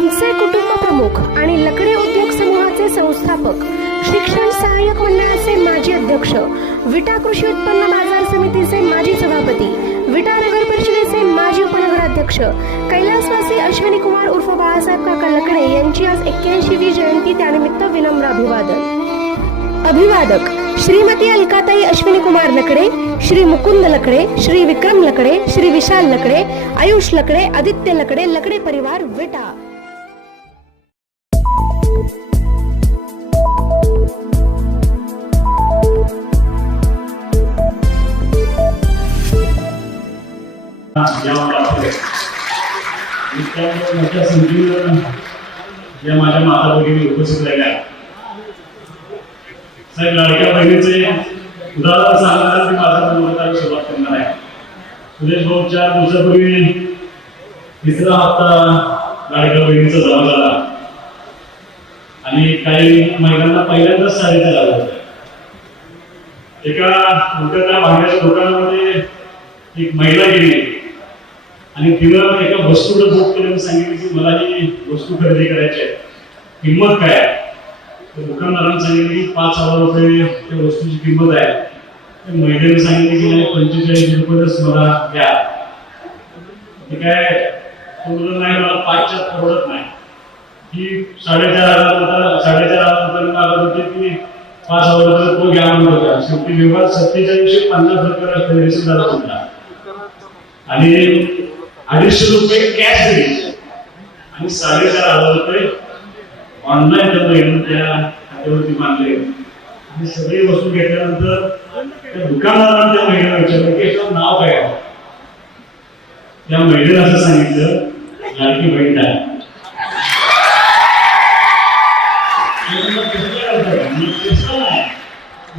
आमचे कुटुंब प्रमुख आणि लकडे उद्योग समूहाचे संस्थापक शिक्षण सहाय्यक मंडळाचे माजी अध्यक्ष विटा कृषी उत्पन्न बाजार समितीचे माजी सभापती विटा नगर परिषदेचे माजी उपनगराध्यक्ष कैलासवासी अश्विनी कुमार उर्फ बाळासाहेब काका लकडे यांची आज एक्क्याऐंशीवी जयंती त्यानिमित्त विनम्र अभिवादन. अभिवादक श्रीमती अलकाताई अश्विनी कुमार लकडे श्री मुकुंद लकडे श्री विक्रम लकडे श्री विशाल लकडे आयुष लकडे आदित्य लकडे लकडे परिवार विटा. यावं लागतं त्यामुळे मोठ्या संख्येनं या माझ्या माता भगिनी उपस्थित राहिल्या साहेब लाडक्या बहिणीचे उदाहरण सांगणार मी माझा बोलताना सुरुवात करणार आहे सुरेश भाऊ चार दिवसापूर्वी तिसरा हप्ता लाडक्या बहिणीचा जमा झाला आणि काही महिलांना पहिल्यांदाच साडीचा लागला होता एका मोठ्या भांड्याच्या दुकानामध्ये एक महिला गेली. आणि तिनं एका वस्तूला बुक करून सांगितलं की मला ही वस्तू खरेदी करायची आहे. किंमत काय आहे? तर सांगितलं की पाच हजार रुपये त्या वस्तूची किंमत आहे. त्या महिलेने सांगितलं की नाही पंचेचाळीस रुपयेच मला द्या. काय? नाही मला पाचच्या परवडत नाही. की साडेचार हजार साडेचार हजार रुपये मागत होते की पाच हजार रुपये तो घ्या म्हणत होता. शेवटी विभाग सत्तेचाळीसशे पन्नास रुपयाला खरेदी झाला होता. आणि अडीचशे रुपये कॅश द्यायचे आणि साडेचार हजार रुपये ऑनलाईन त्यांना बहिणीनं त्या खात्यावरती मानले आणि सगळी वस्तू घेतल्यानंतर त्या दुकानदारांना त्या महिलेला विचारलं की याचं नाव काय आहे? त्या महिलेला असं सांगितलं लाडकी बहीण आहे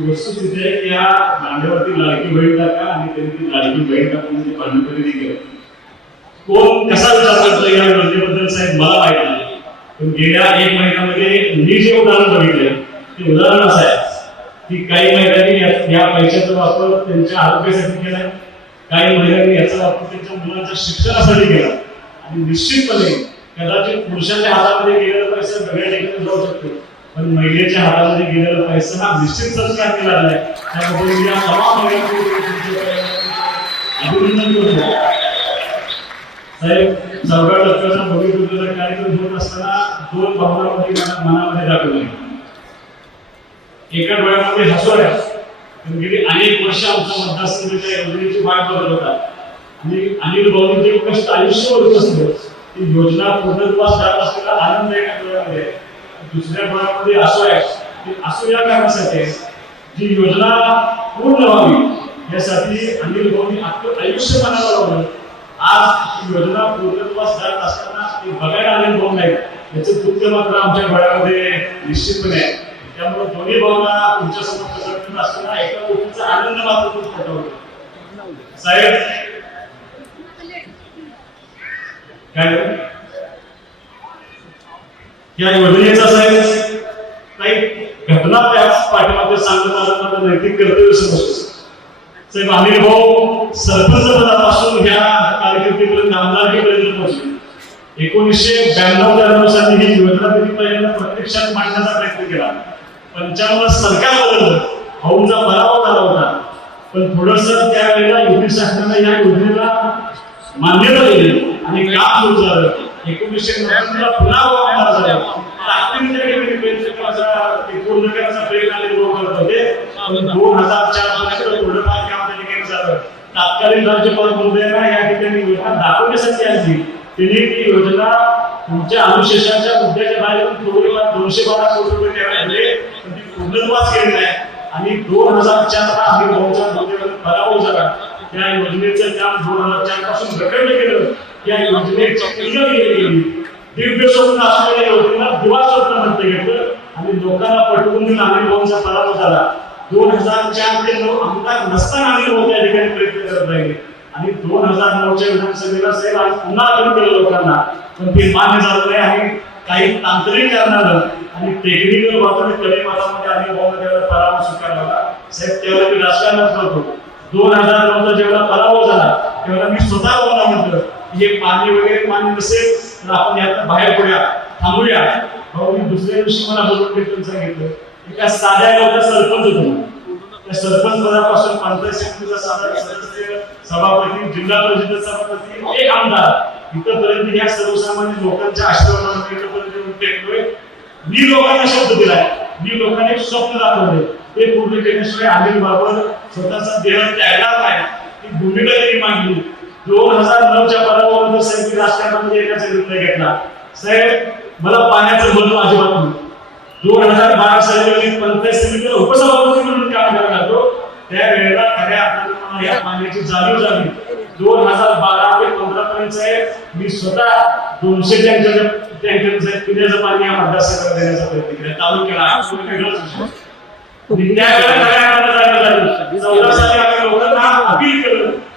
वस्तू तिथे त्या की लाडकी बहीण टाका आणि त्यांनी ती लाडकी बहीण टाकून ती भांडण खरेदी केलं कोण कसा विचार करतो या योजनेबद्दल साहेब मला माहिती नाही. पण गेल्या एक महिन्यामध्ये मी जे उदाहरण बघितलं ते उदाहरण असं आहे की काही महिलांनी या- या पैशाचा वापर त्यांच्या आरोग्यासाठी केला काही महिलांनी याचा वापर त्यांच्या मुलांच्या शिक्षणासाठी केला. आणि निश्चितपणे कदाचित पुरुषाच्या हातामध्ये गेलेला पैसा वेगळ्या ठिकाणी जाऊ शकतो. पण महिलेच्या हातामध्ये गेलेला पैसा हा निश्चित लागलं आहे. त्याबद्दल या तमाम महिलांचे अभिनंदन करतो. साहेब चौदा टप्प्याचा भव्य दुर्गाचा कार्यक्रम होत असताना दोन भावनामध्ये मनामध्ये दाखवले एका डोळ्यामध्ये हसवल्या पण गेली अनेक वर्ष आमच्या मतदारसंघाच्या योजनेची वाट बघत होता. आणि अनिल भाऊनी जे कष्ट आयुष्यभर होत असतो ती योजना पूर्णत्वास जात असलेला आनंद एका डोळ्यामध्ये दुसऱ्या डोळ्यामध्ये असो आहे की असू या कारणासाठी जी योजना पूर्ण व्हावी यासाठी अनिल भाऊनी आपलं आयुष्य मनाला लावलं. आज योजना पूर्णत्वास जात असताना ते बघायला आले भाऊ नाही. याचं दुःख मात्र आमच्या घरामध्ये निश्चितपणे त्यामुळे दोन्ही भावना तुमच्यासमोर प्रकट असताना एका गोष्टीचा आनंद मात्र खूप मोठा होतो. साहेब काय या योजनेचा साहेब काही घटना त्या पाठीमागे सांगत आलं नैतिक कर्तव्य समजतो. साहेब अनिल भाऊ हो सरपंच पदापासून ह्या कारकिर्दीपर्यंत आमदारकीपर्यंत पोहोचले. एकोणीसशे ब्याण्णव त्र्याण्णव साली ही योजना त्यांनी पहिल्यांदा प्रत्यक्षात मांडण्याचा प्रयत्न केला. पंचावन्न सरकार बदललं. भाऊंचा पराभव झाला होता. पण थोडस त्यावेळेला युती शासनाने या योजनेला मान्यता दिली. आणि काम सुरू झालं. एकोणीसशे नव्याण्णवला पुन्हा हो भाऊ आमदार झाले. ताकदीने त्यांनी प्रयत्न पूर्ण करण्याचा प्रयत्न आले लोक करत होते. दोन हजार चार तात्कालीन राज्यपाल महोदयांना या ठिकाणी योजना दाखवण्यासाठी आली त्यांनी ती योजना तुमच्या अनुशेषाच्या मुद्द्याच्या बाहेर थोडीफार दोनशे बारा कोटी रुपये ठेवले पण ती पूर्णत्वाच केली नाही. आणि दोन हजार चार ला आम्ही भाऊच्या मुद्द्यावर पराभव झाला. त्या योजनेचं काम दोन हजार चारपासून रखडलं गेलं या योजनेची पूर्ण केली गेली. दिव्य स्वप्न असलेल्या योजनेला दिवा स्वप्न म्हणता येतं. आणि लोकांना पटवून आम्ही भाऊंचा पराभव झाला. दोन हजार चार ते नऊ आमदार नसताना आम्ही लोक या ठिकाणी प्रयत्न करत राहिले. आणि दोन हजार नऊच्या विधानसभेला साहेब आम्ही पुन्हा आग्रह केलं लोकांना. पण ते मान्य झालं नाही आणि काही तांत्रिक कारणानं आणि टेक्निकल वापरून कमी मतामध्ये आम्ही भाऊ त्यावेळेला पराभव स्वीकारला होता. साहेब तेव्हा मी राजकारणात करतो दोन हजार नऊचा जेवढा पराभव झाला तेव्हा मी स्वतः बोला म्हटलं हे पाणी वगैरे पाणी नसेल तर आपण यातनं बाहेर पडूया थांबूया. भाऊ मी दुसऱ्या दिवशी मला बोलून भेटून सांगितलं. त्या साध्या गावचा सरपंच होतो त्या सरपंच पदापासून पंचायत समितीचा साधारण सदस्य सभापती जिल्हा परिषद सभापती एक आमदार. इथपर्यंत या सर्वसामान्य लोकांच्या आशीर्वादाने इथपर्यंत मी लोकांना शब्द दिलाय. मी लोकांना एक स्वप्न दाखवले ते पूर्ण केल्याशिवाय अनिल बाबर स्वतःचा देह त्यागला नाही ती भूमिका त्यांनी मांडली. दोन हजार नऊच्या पराभवानंतर साहेब राजकारणामध्ये येण्याचा निर्णय घेतला. साहेब मला पाण्याचं महत्त्व अजिबात नाही. दोन हजार बारा साली मी पंचायत समितीला उपसभापती म्हणून काम करायला लागलो त्यावेळेला खऱ्या अर्थाने या पाण्याची जाणीव झाली. दोन हजार बारा ते पंधरा पर्यंत साहेब मी स्वतः दोनशे टँकर टँकर पिण्याचं पाणी या मतदारसंघाला देण्याचा प्रयत्न केला. चालू केला. हा. वेगळाच आम्ही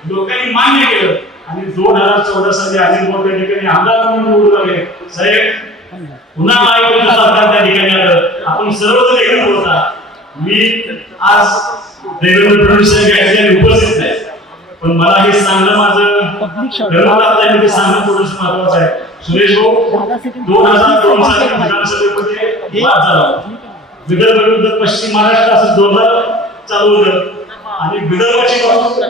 लोकांना मान्य केलं. आणि दोन हजार चौदा साली अनिल मोठे या ठिकाणी आमदार म्हणून निवडून आले. साहेब पुन्हा महायुतीचं सरकार त्या ठिकाणी आपण सर्वजण एकत्र होता. मी आज देवेंद्र फडणवीस साहेब उपस्थित नाही. पण मला हे सांगणं माझं धर्मदास ते सांगणं थोडस महत्वाचं आहे. सुरेश भाऊ दोन हजार दोन साली विधानसभेमध्ये वाद झाला विदर्भ विरुद्ध पश्चिम महाराष्ट्र असं जोरदार चालू होतं. आणि विदर्भाची बाजू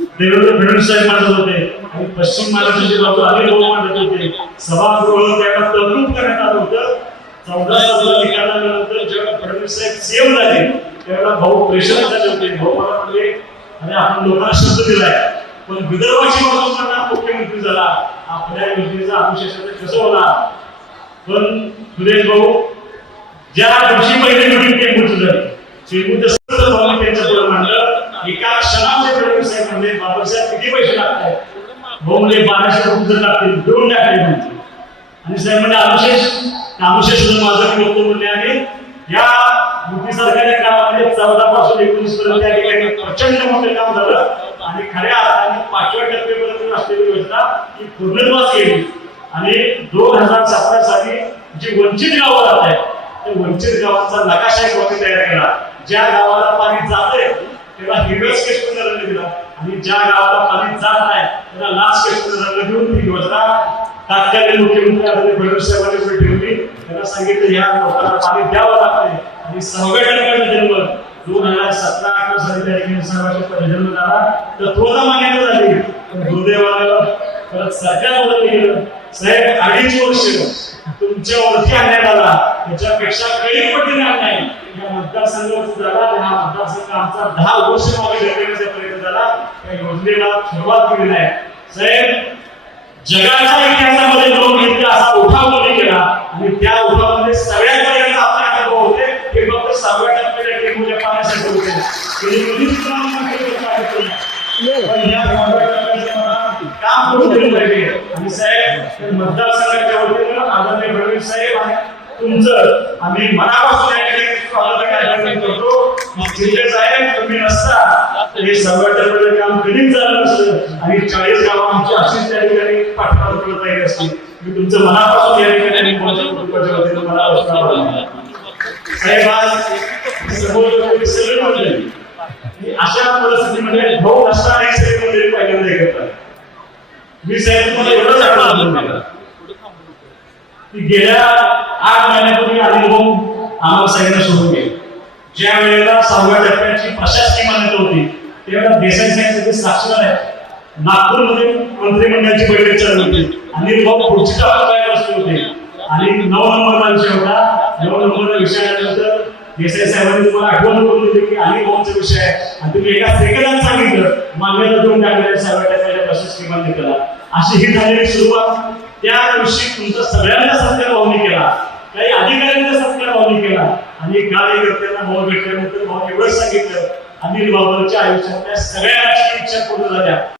देवेंद्र फडणवीस साहेब मांडत होते. आणि पश्चिम महाराष्ट्राचे बाजू अनेक लोक मांडत होते. सभागृह त्याला तरतूद करण्यात आलं होतं. चौदा सातला साहेब सीएम झाले. त्यावेळेला भाऊ प्रेशर झाले होते. भाऊ मला म्हणले आणि आपण लोकांना शब्द दिलाय पण विदर्भाची बाजू मुख्यमंत्री झाला आपल्या योजनेचा अनुशासन कसं होणार? पण सुरेश भाऊ ज्या दिवशी पहिली मीटिंग टेंबूची झाली टेंबूचं सगळं भावना त्यांच्या पुढे मांडलं एका क्षणामध्ये प्रवीण साहेब म्हणले बाबासाहेब किती पैसे लागतात भाऊ म्हणजे बाराशे रुपये लागतील? दोन टाकले म्हणजे आणि साहेब म्हणजे अनुशेष अनुशेष सुद्धा माझं मी वक्तव्य म्हणले आणि या चौदा पर्यंत त्या ठिकाणी प्रचंड मोठं काम झालं. आणि खऱ्या अर्थाने पाचव्या टप्प्यापर्यंत असलेली योजना ही पूर्णत्वास केली आणि दोन हजार सतरा साली जी वंचित गावं राहत आहेत त्या वंचित गावांचा नकाशा एक वरती तयार केला ज्या गावाला पाणी जाते त्याला हिरव्या स्केच रंग दिला. आणि ज्या गावाला पाणी जात नाही त्याला लाच स्केच रंग देऊन ही योजना तात्कालीन मुख्यमंत्री आदरणीय फडणवीस साहेबांनी पुढे ठेवली. त्यांना सांगितलं या लोकांना पाणी द्यावं लागतंय. आणि सहाव्या टप्प्याचा जन्म दोन हजार सतरा अठरा साली त्या ठिकाणी साहेबांचा जन्म झाला तर थोडा मान्यता झाली. पण दुर्दैवानं परत सरकार बदललं गेलं. साहेब अडीच वर्ष तुमच्या तुमच्यावरती आणण्यात आला. त्याच्यापेक्षा काही पटीने अन्याय या मतदारसंघ झाला हा मतदारसंघ आमचा दहा वर्ष मागे ढकलण्याचा प्रयत्न झाला. या योजनेला सुरुवात केली नाही. साहेब जगाच्या इतिहासामध्ये लोक इतका असा उठाव कोणी केला? आणि त्या उठावामध्ये सहाव्या टप्प्याच्या टेंबूच्या पाण्यासाठी होते. पण या सहाव्या टप्प्याचं मला काम करून दिलं पाहिजे आणि साहेब मतदारसंघाच्या वतीनं आदरणीय फडणवीस साहेब आणि तुमचं आम्ही मनापासून या ठिकाणी स्वागत कार्यक्रम करतो. शिंदे साहेब तुम्ही नसता. हे सहाव्या टप्प्याचं काम कधीच झालं नसतं. आणि चाळीस गावं आमची अशीच त्या ठिकाणी पाठपुरावा करत राहिली मी तुमचं मनापासून या ठिकाणी मानतो. साहेब अशा परिस्थितीमध्ये भाऊ नसताना एक साहेब मंदिर पहिल्यांदा हे मी साहेब तुम्हाला एवढंच आठवण की गेल्या आठ महिन्यापूर्वी अनिल भाऊ आम्हाला सगळ्यांना सोडून गेले ज्या वेळेला सहाव्या टप्प्याची प्रशासकीय मान्यता होती त्यावेळेला देसाई साहेब सगळे साक्षीदार आहेत नागपूरमध्ये मंत्रिमंडळाची बैठक चालू होती आणि भाऊ पुढची टप्पा काय बसले होते आणि नऊ नंबरचा विषय होता नऊ नंबरचा विषय आल्यानंतर साहेबांनी तुम्हाला आठवण करून दिली की विषय आहे. आणि तुम्ही एका सेकंदात सांगितलं मान्यता देऊन टाकल्या सहाव्या अशी ही झालेली सुरुवात. त्या दिवशी तुमचा सगळ्यांना सत्कार भावनी केला. काही अधिकाऱ्यांचा सत्कार भावनी केला. आणि कार्यकर्त्यांना भाव भेटल्यानंतर भाव एवढंच सांगितलं अनिल बाबांच्या आयुष्यातल्या सगळ्या राजकीय इच्छा पूर्ण झाल्या.